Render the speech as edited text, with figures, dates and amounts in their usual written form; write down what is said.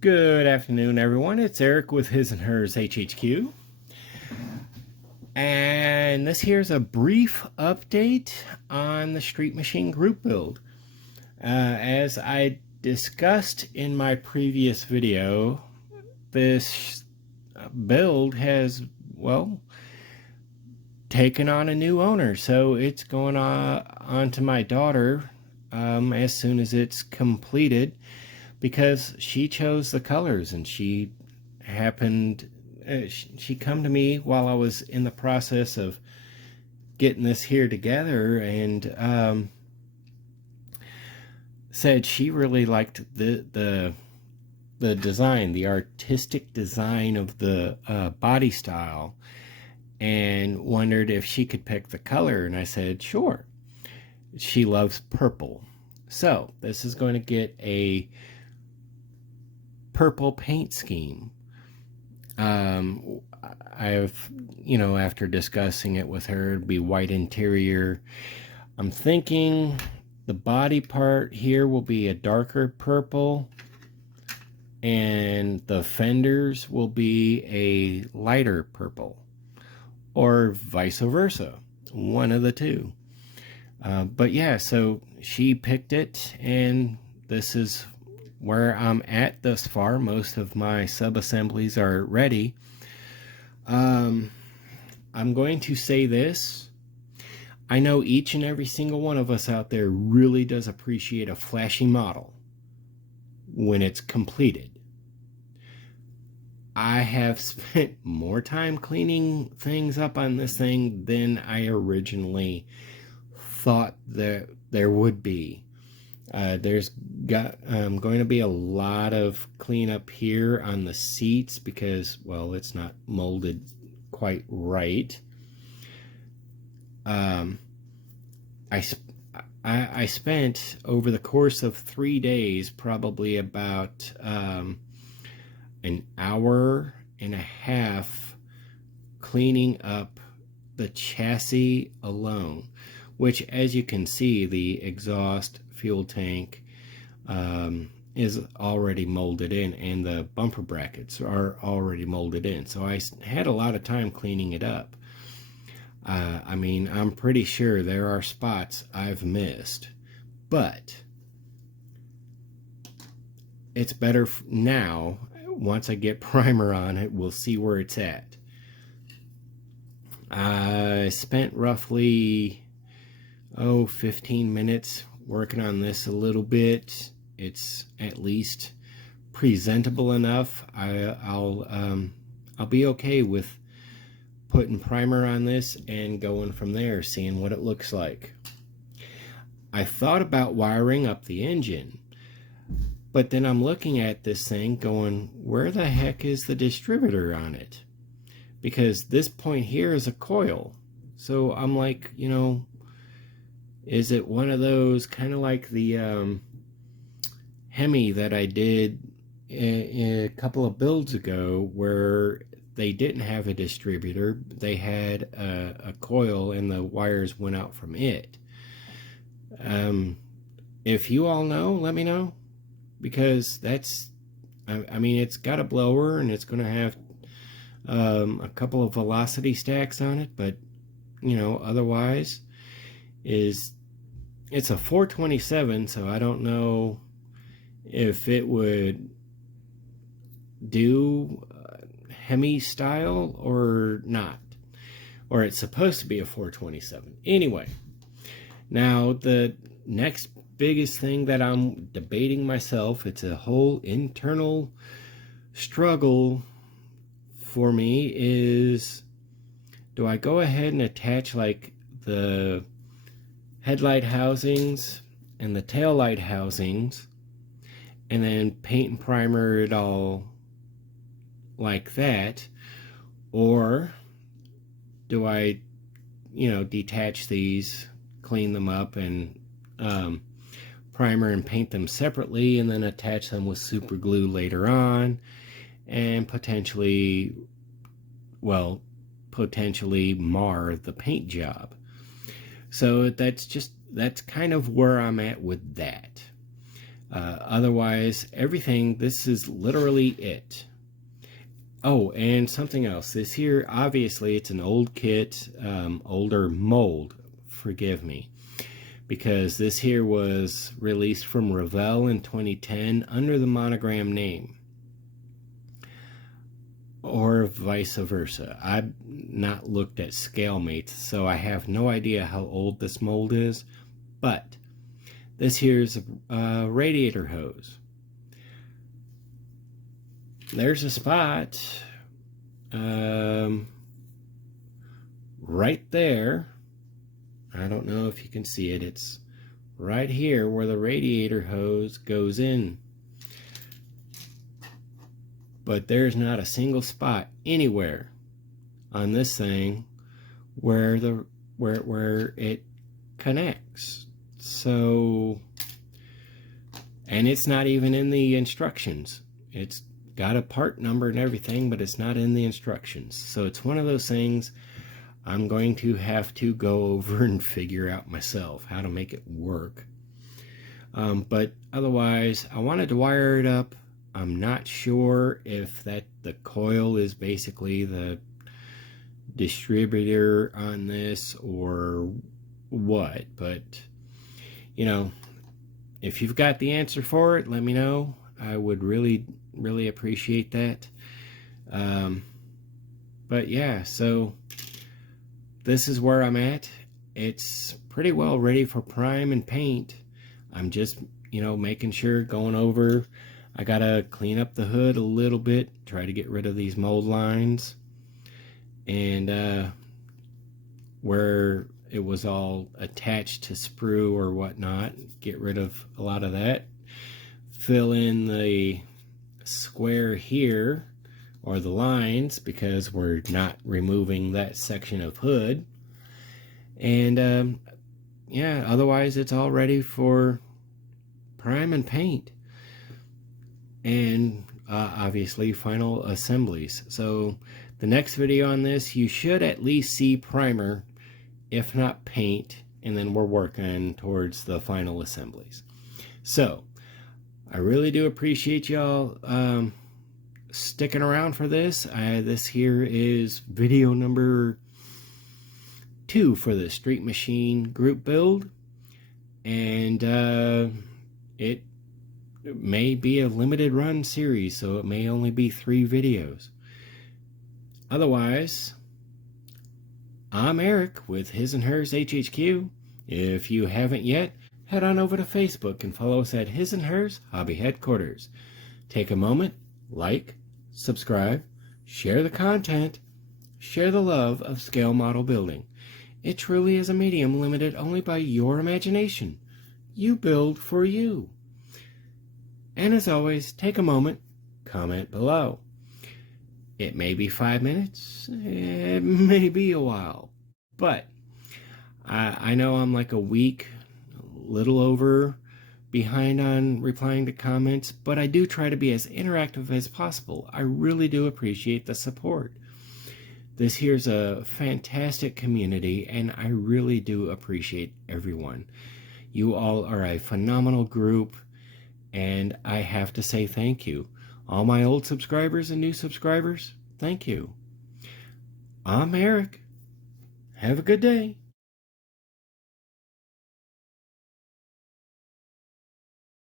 Good afternoon, everyone. It's Eric with His&Hers HHQ. And this here's a brief update on the Street Machine group build. As I discussed in my previous video, this build has, well, taken on a new owner. So it's going on to my daughter as soon as it's completed, because she chose the colors, and she happened, she come to me while I was in the process of getting this here together, and said she really liked the design, the artistic design of the body style, and wondered if she could pick the color. And I said sure. She loves purple, so this is going to get a purple paint scheme. I've, after discussing it with her, it'd be white interior. I'm thinking the body part here will be a darker purple, and the fenders will be a lighter purple, or vice versa, one of the two. But yeah, so she picked it, and this is where I'm at thus far. Most of my sub-assemblies are ready. I'm going to say this. I know each and every single one of us out there really does appreciate a flashy model when it's completed. I have spent more time cleaning things up on this thing than I originally thought that there would be. There's going to be a lot of cleanup here on the seats because, well, it's not molded quite right. I spent over the course of 3 days probably about an hour and a half cleaning up the chassis alone, which, as you can see, the exhaust, fuel tank is already molded in, and the bumper brackets are already molded in. So I had a lot of time cleaning it up. I mean, I'm pretty sure there are spots I've missed, but it's better now. Once I get primer on it, we'll see where it's at. I spent roughly 15 minutes working on this a little bit. It's at least presentable enough. I'll be okay with putting primer on this and going from there, seeing what it looks like. I thought about wiring up the engine, but then I'm looking at this thing going, where the heck is the distributor on it? Because this point here is a coil. So I'm like, is it one of those kind of like the Hemi that I did a couple of builds ago, where they didn't have a distributor, they had a coil and the wires went out from it? If you all know, let me know, because that's, I mean, it's got a blower and it's going to have a couple of velocity stacks on it, but otherwise it's a 427, so I don't know if it would do Hemi style or not, or it's supposed to be a 427. Anyway, now the next biggest thing that I'm debating myself, it's a whole internal struggle for me, is do I go ahead and attach like the headlight housings and the tail light housings and then paint and primer it all like that, or do I detach these, clean them up, and primer and paint them separately, and then attach them with super glue later on, and potentially mar the paint job? So that's kind of where I'm at with that. Otherwise, everything, this is literally it. Oh, and something else. This here, obviously, it's an old kit, older mold. Forgive me. Because this here was released from Revell in 2010 under the Monogram name. Or vice versa. I've not looked at scale mates, so I have no idea how old this mold is. But this here's a radiator hose. There's a spot right there. I don't know if you can see it. It's right here where the radiator hose goes in. But there's not a single spot anywhere on this thing where it connects. So, and it's not even in the instructions. It's got a part number and everything, but it's not in the instructions. So it's one of those things I'm going to have to go over and figure out myself how to make it work. But otherwise, I wanted to wire it up. I'm not sure if the coil is basically the distributor on this or what, but you know, if you've got the answer for it, let me know. I would really appreciate that. But yeah, so this is where I'm at. It's pretty well ready for prime and paint. I'm just, making sure, going over. I gotta clean up the hood a little bit, try to get rid of these mold lines, and where it was all attached to sprue or whatnot, get rid of a lot of that. Fill in the square here, or the lines, because we're not removing that section of hood. And yeah, otherwise it's all ready for prime and paint. And obviously final assemblies. So the next video on this, you should at least see primer, if not paint, and then we're working towards the final assemblies. So I really do appreciate y'all sticking around for this. This here is video number 2 for the Street Machine group build, and it may be a limited run series, so it may only be 3 videos. Otherwise, I'm Eric with His&Hers HHQ. If you haven't yet, head on over to Facebook and follow us at His&Hers Hobby Headquarters. Take a moment, like, subscribe, share the content, share the love of scale model building. It truly is a medium limited only by your imagination. You build for you. And as always, take a moment, comment below. It may be 5 minutes, it may be a while, but I know I'm like a week, little over, behind on replying to comments, but I do try to be as interactive as possible. I really do appreciate the support. This here's a fantastic community, and I really do appreciate everyone. You all are a phenomenal group, and I have to say thank you. All my old subscribers and new subscribers, thank you. I'm Eric. Have a good day.